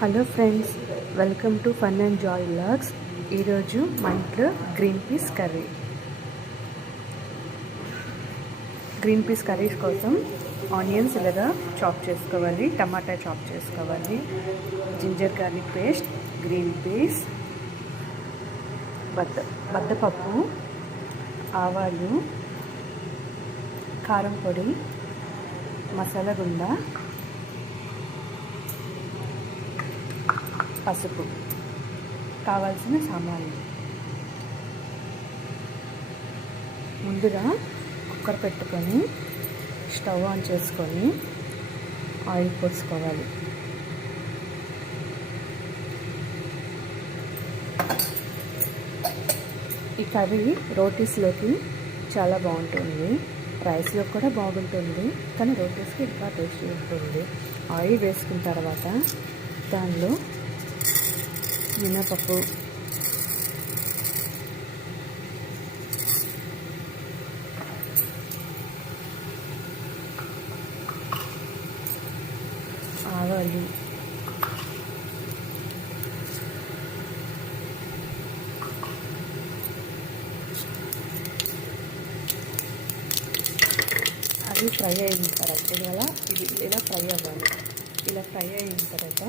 Hello friends, welcome to fun and joy vlogs. ఈరోజు మా ఇంట్లో గ్రీన్ పీస్ కర్రీ కోసం ఆనియన్స్ ఇలాగా చాప్ చేసుకోవాలి, టమాటా చాప్ చేసుకోవాలి, ginger garlic paste, green peas, బద్దపప్పు, ఆవాలు, కారం పొడి, మసాలా గుండ, పసుపు. కావాల్సిన సామాన్లు: ముందుగా కుక్కర్ పెట్టుకొని స్టవ్ ఆన్ చేసుకొని ఆయిల్ పోసుకోవాలి. ఈ కర్రీ రోటీస్లోకి చాలా బాగుంటుంది, రైస్లో కూడా బాగుంటుంది, కానీ రోటీస్కి ఇంకా టేస్టీ ఉంటుంది. ఆయిల్ వేసుకున్న తర్వాత దానిలో మినపప్పు, ఆవాలు, అవి ఫ్రై అయిన తర్వాత ఇలా ఫ్రై అవ్వాలి. ఇలా ఫ్రై అయిన తర్వాత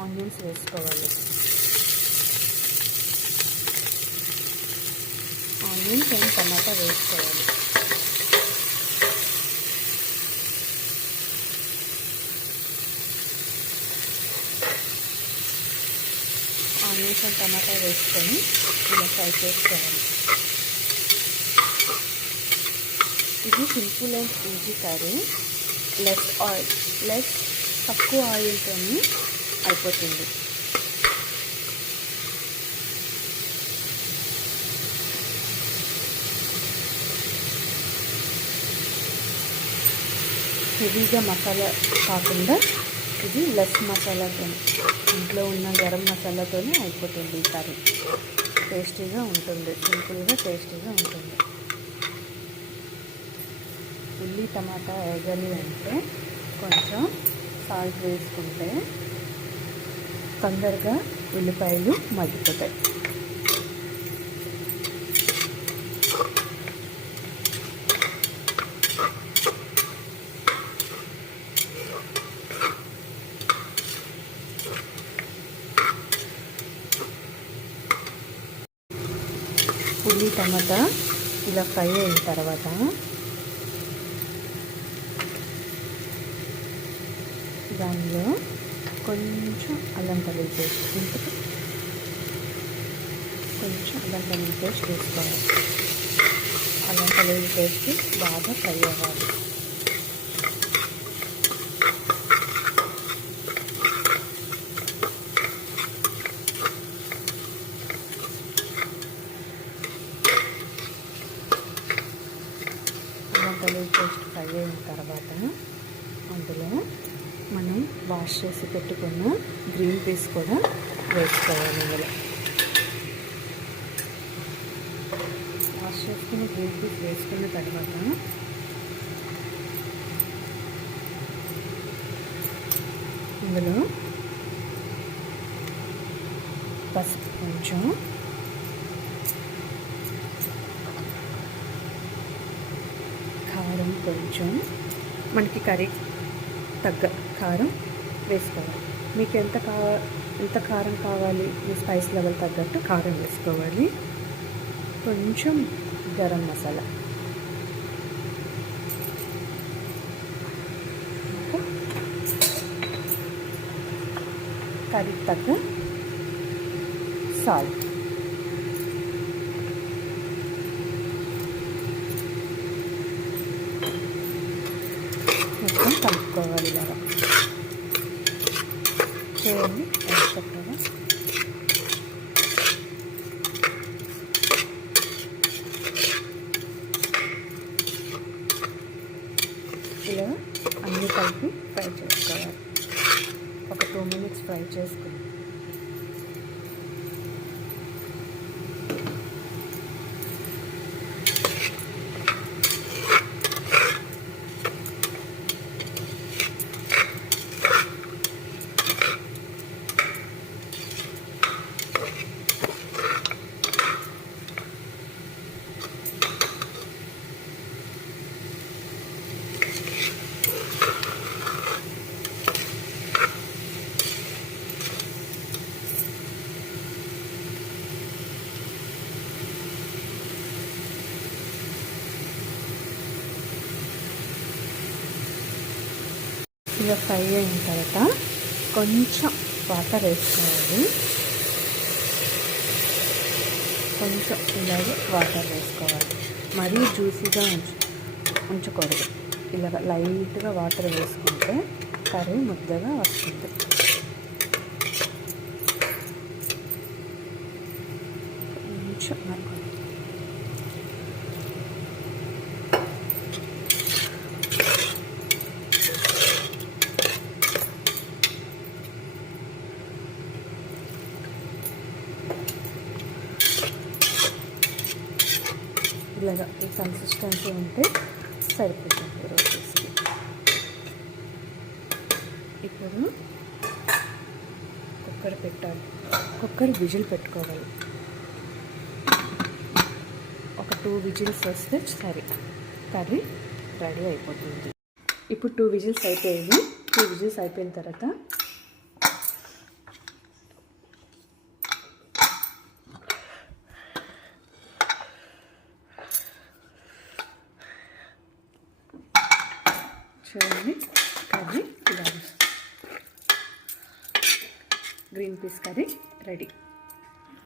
ఆనియన్స్ వేసుకోవాలి. ఆనియన్స్ అండ్ టమాటా వేసుకోవాలి. ఆనియన్స్ అండ్ టమాటా వేసుకొని ఇలా ఫ్రై చేసుకోవాలి. ఇది సింపుల్ అండ్ ఈజీ కర్రీ. తక్కువ ఆయిల్తో అయిపోతుంది. హెవీగా మసాలా కాకుండా ఇది లెస్ మసాలాతో, ఇంట్లో ఉన్న గరం మసాలాతోనే అయిపోతుంది. ఈ కర్రీ టేస్టీగా ఉంటుంది, సింపుల్గా టేస్టీగా ఉంటుంది. ఉల్లి టమాటా వేగాలి అంటే కొంచెం సాల్ట్ వేసుకుంటే తొందరగా ఉల్లిపాయలు మగ్గిపోతాయి. ఉల్లి టమాటా ఇలా ఫ్రై అయిన తర్వాత దానిలో కొంచెం అల్లం వెల్లుల్లి పేస్ట్ వేసుకోవాలి. అల్లం వెల్లుల్లి పేస్ట్ బాగా ఫ్రై అవ్వాలి. అల్లం వెల్లుల్లి పేస్ట్ ఫ్రై అయిన తర్వాత అందులో మనం వాష్ చేసి పెట్టుకున్న గ్రీన్ పీస్ కూడా వేసుకోవాలి. ఇందులో వాష్ చేసుకున్న గ్రీన్ పీస్ వేసుకున్న తర్వాత ఇందులో పసుపు కొంచెం, కారం కొంచెం, మనకి కర్రీ తగ్గ కారం వేసుకోవాలి. మీకు ఎంత కారం కావాలి, మీ స్పైస్ లెవెల్ తగ్గట్టు కారం వేసుకోవాలి. కొంచెం గరం మసాలా, కర్రీ తగ్గ సాల్ట్, మొత్తం కలుపుకోవాలి. ఇలాగా చూడండి ఎంత చక్కగా ఇలా అన్ని కలిపి ఫ్రై చేసుకోవాలి. ఒక 2 minutes ఫ్రై చేసుకుని ఇలా ఫ్రై అయిన తర్వాత కొంచెం వాటర్ వేసుకోవాలి. కొంచెం ఇలాగే వాటర్ వేసుకోవాలి. మరీ జ్యూసీగా ఉంచకూడదు. ఇలాగ లైట్గా వాటర్ వేసుకుంటే కర్రీ ముద్దగా వస్తుంది. కొంచెం ఇలాగా ఈ కన్సిస్టెన్సీ ఉంటే సరిపోతుంది రోటీస్కి. ఇప్పుడు కుక్కర్ పెట్టాలి. కుక్కర్ విజిల్ పెట్టుకోవాలి. ఒక 2 విజిల్స్ వస్తే సరే కర్రీ రెడీ అయిపోతుంది. ఇప్పుడు 2 విజిల్స్ అయిపోయింది. 2 విజిల్స్ అయిపోయిన తర్వాత చూడండి కర్రీ ఇలా గ్రీన్ పీస్ కర్రీ రెడీ.